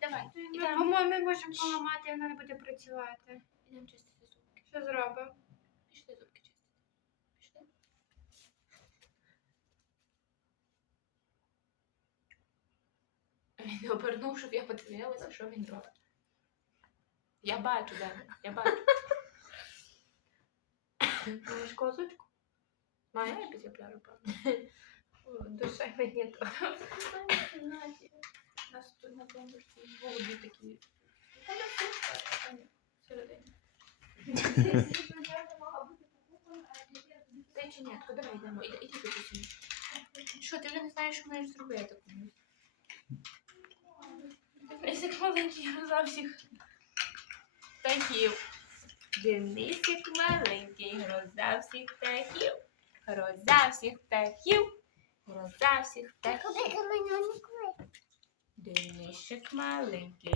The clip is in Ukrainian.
Давай. І По-моєму, ми можемо поламати, вона не буде працювати. Ідемо чистити зубки. Що зробимо? Пішли зубки чистити. Пішли. Він обернув, щоб я подивилася, що він робить. Я бачу, да. Я бачу. Маєш козочку? Маєш? Я після пляжу, правда. Душа мені то. У нас тут на бомбочці голуби такі. Там сушка, а там всередині. Зайченятко, давай йдемо. Іди, іди тут. Що, ти вже не знаєш, що маєш зробити комусь? Денисик маленький за всіх птахів. Денисик маленький, гроза всіх птахів. Гроза всіх птахів. Гроза всіх птахів. Денисик маленький.